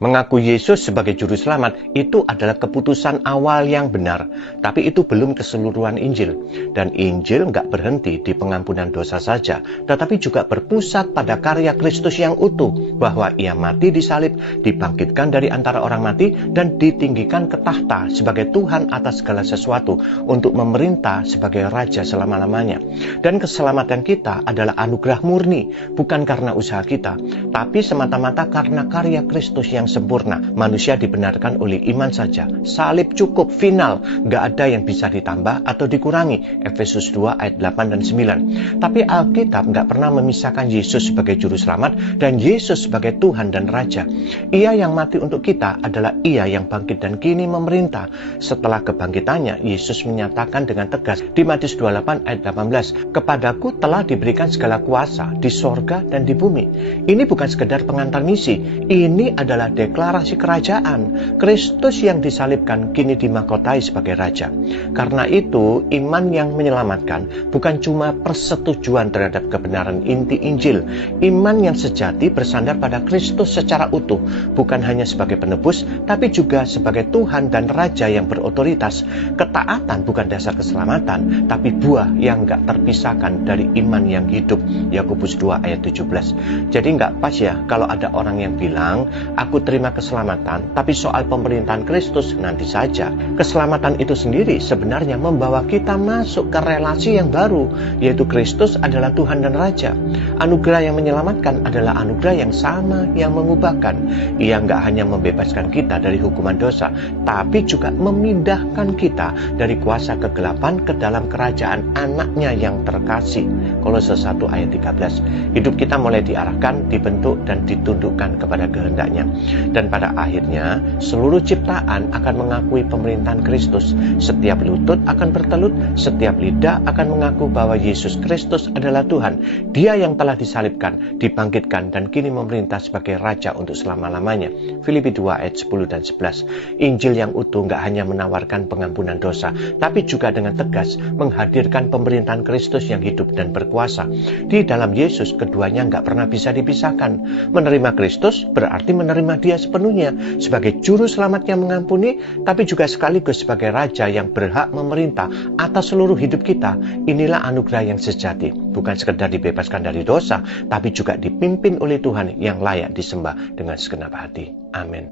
Mengaku Yesus sebagai juru selamat itu adalah keputusan awal yang benar, tapi itu belum keseluruhan Injil. Dan Injil nggak berhenti di pengampunan dosa saja, tetapi juga berpusat pada karya Kristus yang utuh, bahwa ia mati di salib, dibangkitkan dari antara orang mati, dan ditinggikan ke tahta sebagai Tuhan atas segala sesuatu, untuk memerintah sebagai Raja selama-lamanya. Dan keselamatan kita adalah anugerah murni, bukan karena usaha kita, tapi semata-mata karena karya Kristus yang sempurna. Manusia dibenarkan oleh iman saja. Salib cukup, final, gak ada yang bisa ditambah atau dikurangi. Efesus 2 ayat 8 dan 9. Tapi Alkitab gak pernah memisahkan Yesus sebagai juru selamat dan Yesus sebagai Tuhan dan Raja. Ia yang mati untuk kita adalah ia yang bangkit dan kini memerintah. Setelah kebangkitannya, Yesus menyatakan dengan tegas di Matius 28 ayat 18, "Kepadaku telah diberikan segala kuasa di sorga dan di bumi." Ini bukan sekedar pengantar misi, ini adalah deklarasi kerajaan. Kristus yang disalibkan kini dimahkotai sebagai Raja. Karena itu, iman yang menyelamatkan bukan cuma persetujuan terhadap kebenaran inti Injil. Iman yang sejati bersandar pada Kristus secara utuh, bukan hanya sebagai penebus, tapi juga sebagai Tuhan dan Raja yang berotoritas. Ketaatan bukan dasar keselamatan, tapi buah yang gak terpisahkan dari iman yang hidup. Yakobus 2 ayat 17. Jadi gak pas ya kalau ada orang yang bilang, "Aku terima keselamatan, tapi soal pemerintahan Kristus nanti saja." Keselamatan itu sendiri sebenarnya membawa kita masuk ke relasi yang baru, yaitu Kristus adalah Tuhan dan Raja. Anugerah yang menyelamatkan adalah anugerah yang sama, yang mengubahkan. Ia nggak hanya membebaskan kita dari hukuman dosa, tapi juga memindahkan kita dari kuasa kegelapan ke dalam kerajaan anaknya yang terkasih. Kolose 1 ayat 13. Hidup kita mulai diarahkan, dibentuk, dan ditundukkan kepada kehendaknya. Dan pada akhirnya, seluruh ciptaan akan mengakui pemerintahan Kristus. Setiap lutut akan bertelut, setiap lidah akan mengaku bahwa Yesus Kristus adalah Tuhan. Dia yang telah disalibkan, dibangkitkan, dan kini memerintah sebagai Raja untuk selama-lamanya. Filipi 2 ayat 10 dan 11. Injil yang utuh gak hanya menawarkan pengampunan dosa, tapi juga dengan tegas menghadirkan pemerintahan Kristus yang hidup dan berkuasa. Di dalam Yesus, keduanya gak pernah bisa dipisahkan. Menerima Kristus berarti menerima Dia sepenuhnya sebagai juru selamat yang mengampuni, tapi juga sekaligus sebagai Raja yang berhak memerintah atas seluruh hidup kita. Inilah anugerah yang sejati, bukan sekedar dibebaskan dari dosa, tapi juga dipimpin oleh Tuhan yang layak disembah dengan segenap hati. Amin.